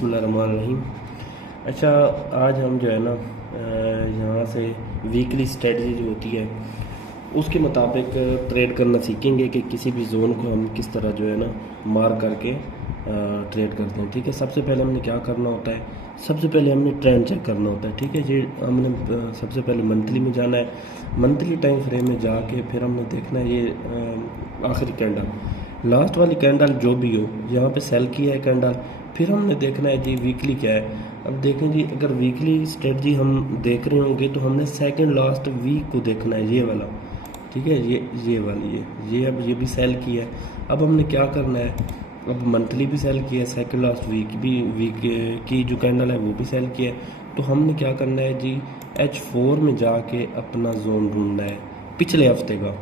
बिस्मिल्लाहिर्रहमानिर्रहीम। अच्छा, आज हम जो है ना यहाँ से वीकली स्ट्रेटजी जो होती है उसके मुताबिक ट्रेड करना सीखेंगे कि किसी भी जोन को हम किस तरह जो है ना मार करके ट्रेड करते हैं। ठीक है, सबसे पहले हमने क्या करना होता है, सबसे पहले हमने ट्रेंड चेक करना होता है। ठीक है जी, हमने सबसे पहले मंथली में जाना है। मंथली टाइम फ्रेम में जाके फिर हमने देखना है ये आखिरी कैंडल, लास्ट वाली कैंडल जो भी हो, यहाँ पे सेल किया है कैंडल। फिर हमने देखना है जी वीकली क्या है। अब देखें जी, अगर वीकली स्ट्रेटजी हम देख रहे होंगे तो हमने सेकंड लास्ट वीक को देखना है, ये वाला। ठीक है, ये वाली ये अब ये भी सेल किया है। अब हमने क्या करना है, अब मंथली भी सेल किया है, सेकंड लास्ट वीक की जो कैंडल है वो भी सेल किया है। तो हमने क्या करना है जी, H4 में जाके अपना जोन ढूंढना है पिछले हफ्ते का।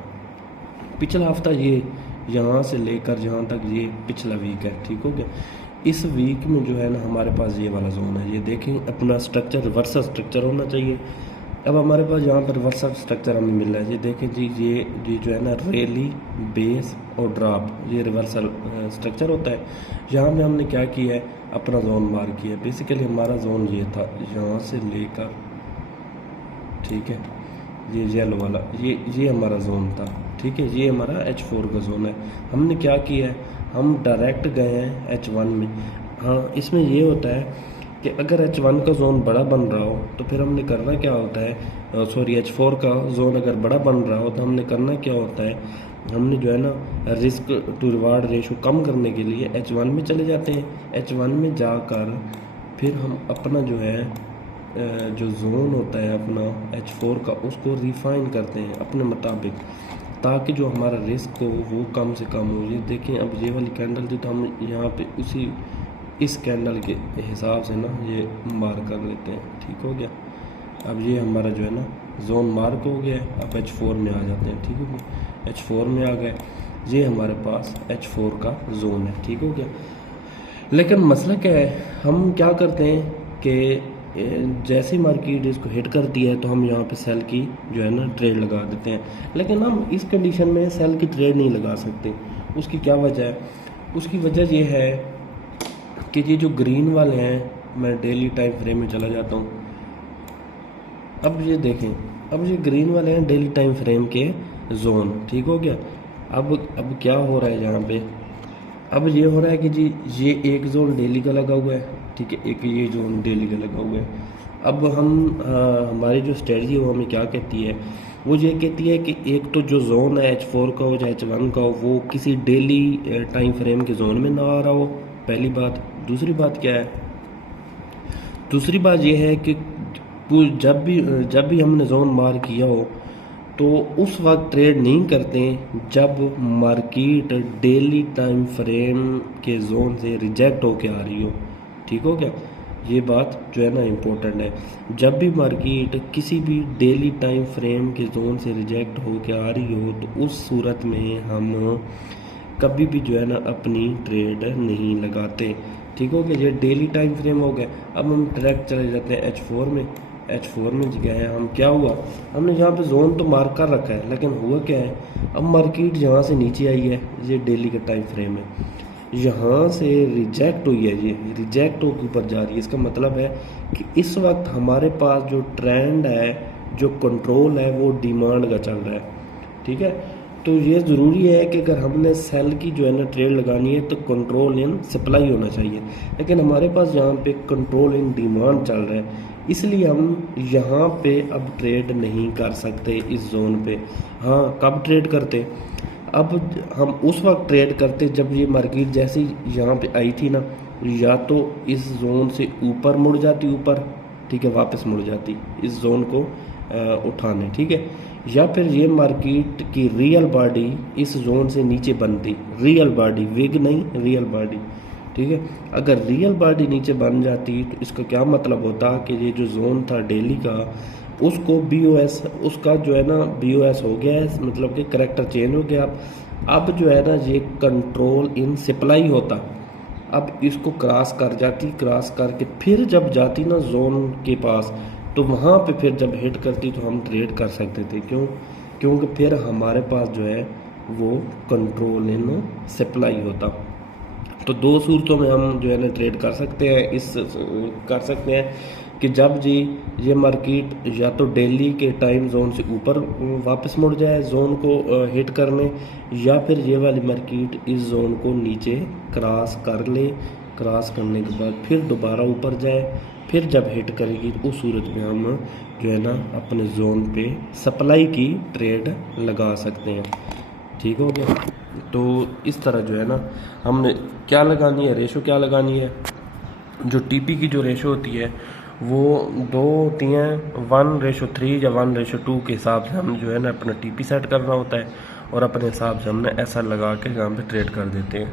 पिछला हफ्ता ये यहाँ से लेकर जहाँ तक ये पिछला वीक है। ठीक हो गया, इस वीक में जो है ना हमारे पास ये वाला जोन है। ये देखें, अपना स्ट्रक्चर रिवर्सल स्ट्रक्चर होना चाहिए। अब हमारे पास यहाँ पर रिवर्सल स्ट्रक्चर हमें मिल रहा है। ये देखें जी, ये जो है ना रैली, बेस और ड्रॉप, ये रिवर्सल स्ट्रक्चर होता है। यहाँ में हमने क्या किया है, अपना जोन मार किया है। बेसिकली हमारा जोन ये था, यहाँ से लेकर, ठीक है, ये येलो वाला, ये हमारा जोन था। ठीक है, ये हमारा H4 का जोन है। हमने क्या किया है, हम डायरेक्ट गए हैं H1 में। हाँ, इसमें ये होता है कि अगर H1 का जोन बड़ा बन रहा हो तो फिर हमने करना क्या होता है, सॉरी H4 का जोन अगर बड़ा बन रहा हो तो हमने करना क्या होता है, हमने जो है ना रिस्क टू रिवार्ड रेशो कम करने के लिए H1 में चले जाते हैं। H1 में जाकर फिर हम अपना जो है जो जोन होता है अपना H4 का, उसको रिफाइन करते हैं अपने मुताबिक, ताकि जो हमारा रिस्क हो वो कम से कम हो। ये देखें, अब ये वाली कैंडल थी तो हम यहाँ पे उसी इस कैंडल के हिसाब से ना ये मार्क कर लेते हैं। ठीक हो गया, अब ये हमारा जो है ना जोन मार्क हो गया है। अब H4 में आ जाते हैं। ठीक हो गया, H4 में आ गए, ये हमारे पास H4 का जोन है। ठीक हो गया, लेकिन मसला क्या है, हम क्या करते हैं कि जैसे ही मार्केट इसको हिट करती है तो हम यहाँ पे सेल की जो है ना ट्रेड लगा देते हैं। लेकिन हम इस कंडीशन में सेल की ट्रेड नहीं लगा सकते। उसकी क्या वजह है, उसकी वजह ये है कि ये जो ग्रीन वाले हैं, मैं डेली टाइम फ्रेम में चला जाता हूँ। अब ये देखें, अब ये ग्रीन वाले हैं डेली टाइम फ्रेम के जोन। ठीक हो गया, अब क्या हो रहा है यहाँ पे, अब ये हो रहा है कि जी ये एक जोन डेली का लगा हुआ है। ठीक है, एक ये जोन डेली का लगा हुआ है। अब हम हमारी जो स्ट्रेटजी है वो हमें क्या कहती है, वो ये कहती है कि एक तो जो जोन है H4 का हो चाहे H1 का हो, वो किसी डेली टाइम फ्रेम के जोन में ना आ रहा हो, पहली बात। दूसरी बात क्या है, दूसरी बात ये है कि जब भी हमने जोन मार किया हो तो उस वक्त ट्रेड नहीं करते जब मार्केट डेली टाइम फ्रेम के जोन से रिजेक्ट होके आ रही हो। ठीक हो गया, ये बात जो है ना इम्पोर्टेंट है। जब भी मार्केट किसी भी डेली टाइम फ्रेम के जोन से रिजेक्ट होके आ रही हो तो उस सूरत में हम कभी भी जो है ना अपनी ट्रेड नहीं लगाते। ठीक हो गया, ये डेली टाइम फ्रेम हो गया। अब हम डायरेक्ट चले जाते हैं H4 में। H4 में गए हैं हम, क्या हुआ, हमने यहाँ पे जोन तो मार्क कर रखा है, लेकिन हुआ क्या है, अब मार्केट यहाँ से नीचे आई है, ये डेली का टाइम फ्रेम है, यहाँ से रिजेक्ट हुई है, ये रिजेक्ट होकर ऊपर जा रही है। इसका मतलब है कि इस वक्त हमारे पास जो ट्रेंड है, जो कंट्रोल है, वो डिमांड का चल रहा है। ठीक है, तो ये ज़रूरी है कि अगर हमने सेल की जो है ना ट्रेड लगानी है तो कंट्रोल इन सप्लाई होना चाहिए, लेकिन हमारे पास यहाँ पे कंट्रोल इन डिमांड चल रहा है, इसलिए हम यहाँ पे अब ट्रेड नहीं कर सकते इस जोन पे। हाँ, कब ट्रेड करते, अब हम उस वक्त ट्रेड करते जब ये मार्केट जैसे यहाँ पे आई थी ना, या तो इस जोन से ऊपर मुड़ जाती ऊपर, ठीक है, वापस मुड़ जाती इस जोन को उठाने, ठीक है, या फिर ये मार्केट की रियल बॉडी इस जोन से नीचे बनती, रियल बॉडी, विग नहीं, रियल बॉडी। ठीक है, अगर रियल बॉडी नीचे बन जाती तो इसका क्या मतलब होता कि ये जो जोन था डेली का, उसको BOS, उसका जो है ना BOS हो गया है, मतलब कि करेक्टर चेंज हो गया। अब जो है ना ये कंट्रोल इन सप्लाई होता, अब इसको क्रॉस कर जाती, क्रॉस करके फिर जब जाती ना जोन के पास, तो वहाँ पे फिर जब हिट करती तो हम ट्रेड कर सकते थे। क्यों, क्योंकि फिर हमारे पास जो है वो कंट्रोल इन सप्लाई होता। तो दो सूरतों में हम जो है ना ट्रेड कर सकते हैं। कर सकते हैं कि जब जी ये मार्केट या तो डेली के टाइम जोन से ऊपर वापस मुड़ जाए जोन को हिट करने, या फिर ये वाली मार्केट इस जोन को नीचे क्रॉस कर ले, क्रॉस करने के बाद फिर दोबारा ऊपर जाए, फिर जब हिट करेगी तो उस सूरत में हम जो है ना अपने जोन पे सप्लाई की ट्रेड लगा सकते हैं। ठीक हो गया। तो इस तरह जो है ना हमने क्या लगानी है, रेशो क्या लगानी है, जो टीपी की जो रेशो होती है वो 2 होती हैं, 1:3 या 1:2 के हिसाब से हम जो है ना अपना टीपी सेट करना होता है और अपने हिसाब से हमने ऐसा लगा के यहाँ पे ट्रेड कर देते हैं।